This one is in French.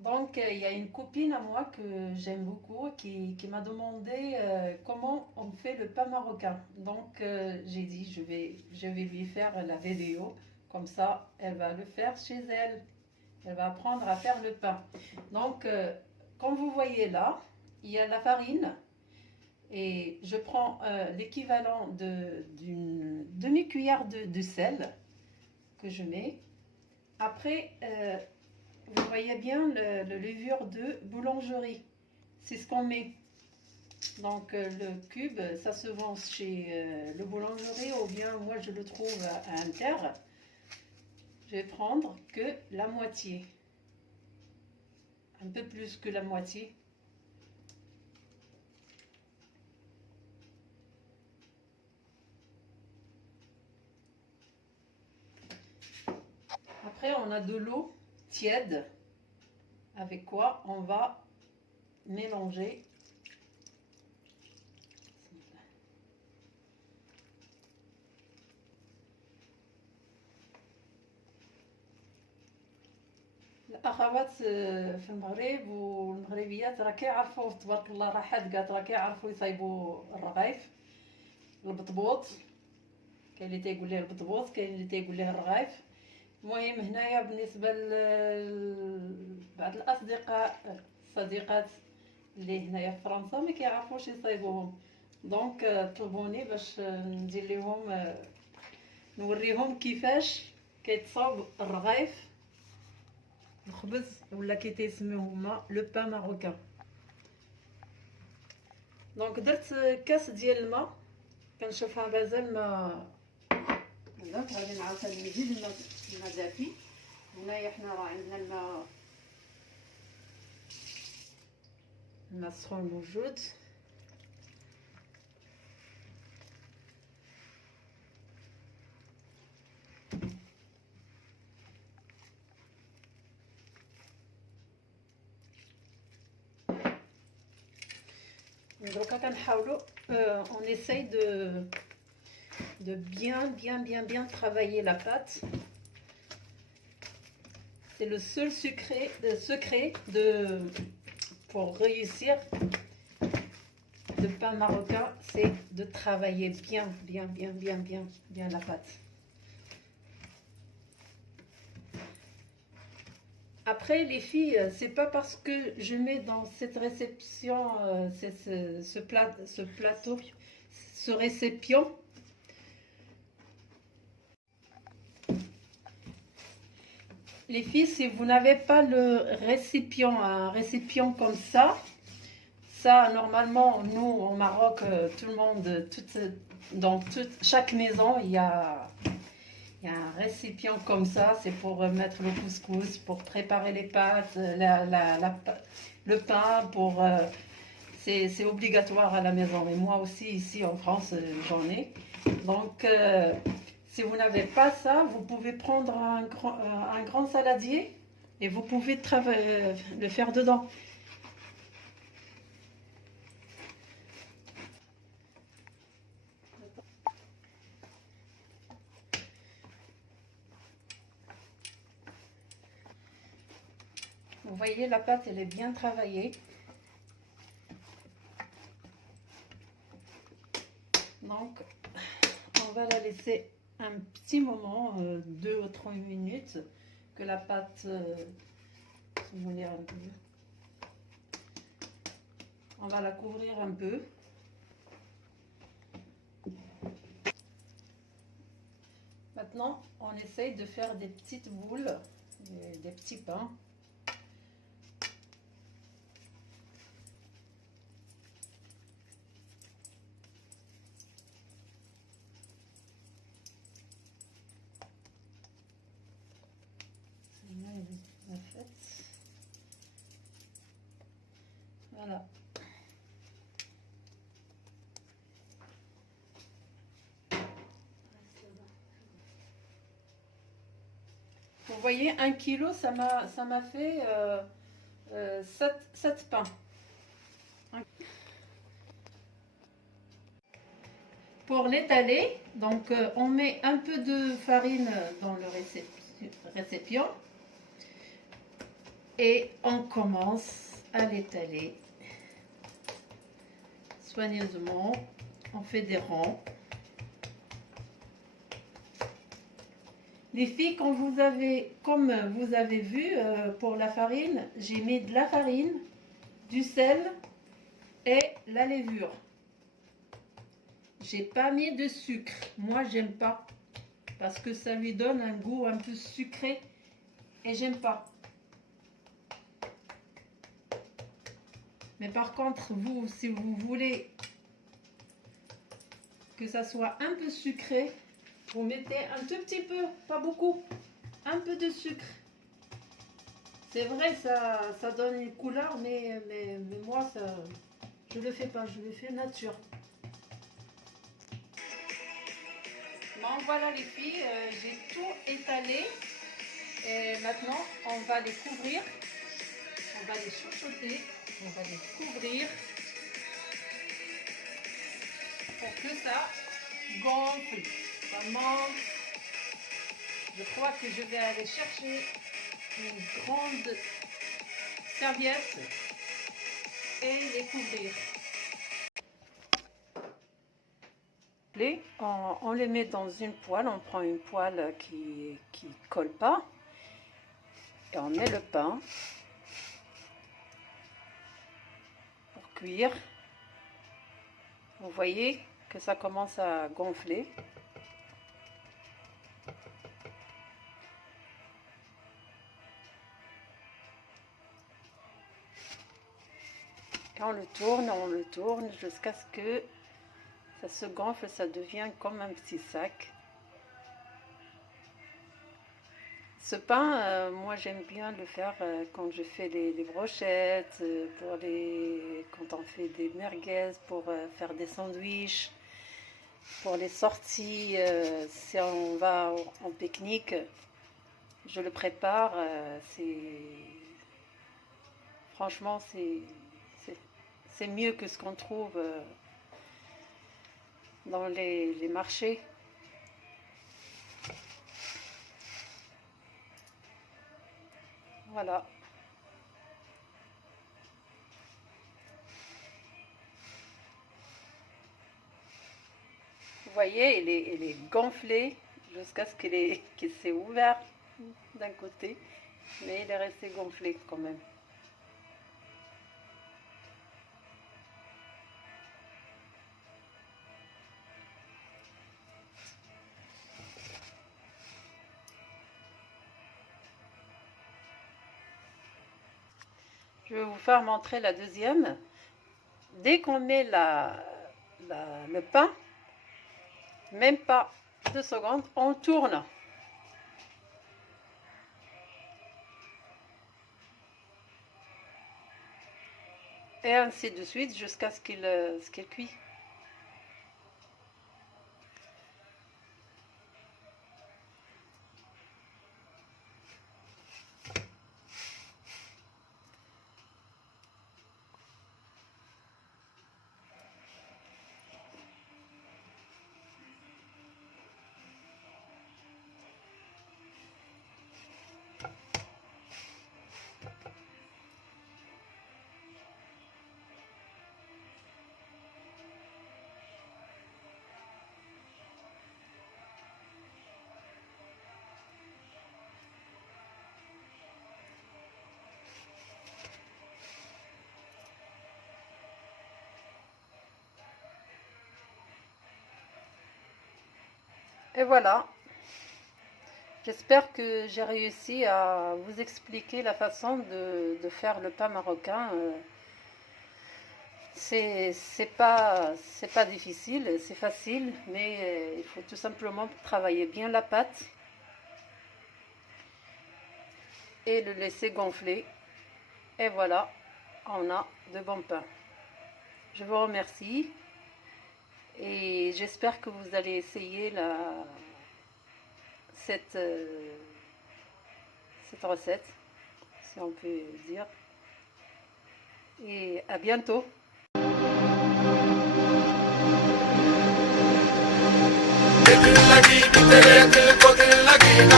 Donc, il y a une copine à moi que j'aime beaucoup qui m'a demandé comment on fait le pain marocain. Donc, j'ai dit, je vais lui faire la vidéo. Comme ça, elle va le faire chez elle. Elle va apprendre à faire le pain. Donc, comme vous voyez là, il y a la farine. Et je prends l'équivalent d'une demi-cuillère de sel que je mets. Après, vous voyez bien le levure de boulangerie. C'est ce qu'on met. Donc le cube, ça se vend chez le boulangerie ou bien moi je le trouve à Inter. Je vais prendre que la moitié. Un peu plus que la moitié. Après, on a de l'eau tiède avec quoi on va mélanger. الاخوات في المغرب والمغربيات راه كيعرفوا تبارك الله، راه حدقات راه كيعرفوا يصايبوا الرغايف البطبوط. كاين اللي تيقول ليه البطبوط، كاين اللي تيقول ليه الرغايف. المهم هنايا بالنسبه لبعض الاصدقاء الصديقات اللي هنايا في فرنسا ما كيعرفوش يصايبوهم. دونك طلبوني باش ندير لهم نوريهم كيفاش كيتصاوب الرغايف الخبز ولا كي تيسميوه هما لو بان ماروكان. دونك درت كاس ديال الماء، كنشوفها مازال ما بزاف، غادي نعاود نزيد الماء دافي. هنايا حنا راه عندنا الماء سخون موجود. دروكا كنحاولوا on essaye de bien travailler la pâte. C'est le seul secret pour réussir le pain marocain, c'est de travailler bien la pâte. Après les filles, c'est pas parce que je mets dans cette réception, ce plateau, ce récipient. Les filles, si vous n'avez pas le récipient, un récipient comme ça, normalement, nous au Maroc, tout le monde, chaque maison, il y a un récipient comme ça, c'est pour mettre le couscous, pour préparer les pâtes, le pain, c'est obligatoire à la maison. Et moi aussi, ici en France, j'en ai. Donc, si vous n'avez pas ça, vous pouvez prendre un grand saladier et vous pouvez le faire dedans. Vous voyez, la pâte, elle est bien travaillée. Donc, on va la laisser un petit moment, 2 ou 3 minutes, que la pâte on va la couvrir un peu. Maintenant, on essaye de faire des petites boules, des petits pains. Voilà. Vous voyez, 1 kilo, ça m'a fait 7 pains. Pour l'étaler, donc on met un peu de farine dans le récipient Et on commence à l'étaler soigneusement. On fait des ronds. Les filles, comme vous avez vu, pour la farine, j'ai mis de la farine, du sel et la levure. J'ai pas mis de sucre. Moi, j'aime pas. Parce que ça lui donne un goût un peu sucré. Et j'aime pas. Mais par contre, vous, si vous voulez que ça soit un peu sucré, vous mettez un tout petit peu, pas beaucoup, un peu de sucre. C'est vrai, ça donne une couleur, mais moi, ça, je le fais pas, je le fais nature. Bon, voilà les filles, j'ai tout étalé. Et maintenant, on va les couvrir. On va les chuchoter. On va les couvrir pour que ça gonfle. Ça monte. Je crois que je vais aller chercher une grande serviette et les couvrir. On les met dans une poêle. On prend une poêle qui colle pas. Et on met le pain pour cuire. Vous voyez que ça commence à gonfler. Et on le tourne jusqu'à ce que ça se gonfle, ça devient comme un petit sac. Ce pain, moi j'aime bien le faire quand je fais les brochettes, quand on fait des merguez, pour faire des sandwichs, pour les sorties, si on va en pique-nique, je le prépare. Franchement, c'est mieux que ce qu'on trouve dans les marchés. Voilà. Vous voyez, il est gonflé jusqu'à ce qu'il s'est ouvert d'un côté, mais il est resté gonflé quand même. Je vais vous faire montrer la deuxième. Dès qu'on met le pain, même pas 2 secondes, on tourne. Et ainsi de suite jusqu'à ce qu'il cuit. Et voilà, j'espère que j'ai réussi à vous expliquer la façon de faire le pain marocain. C'est pas difficile, c'est facile, mais il faut tout simplement travailler bien la pâte et le laisser gonfler. Et voilà, on a de bons pains. Je vous remercie. Et j'espère que vous allez essayer cette recette, si on peut dire. Et à bientôt.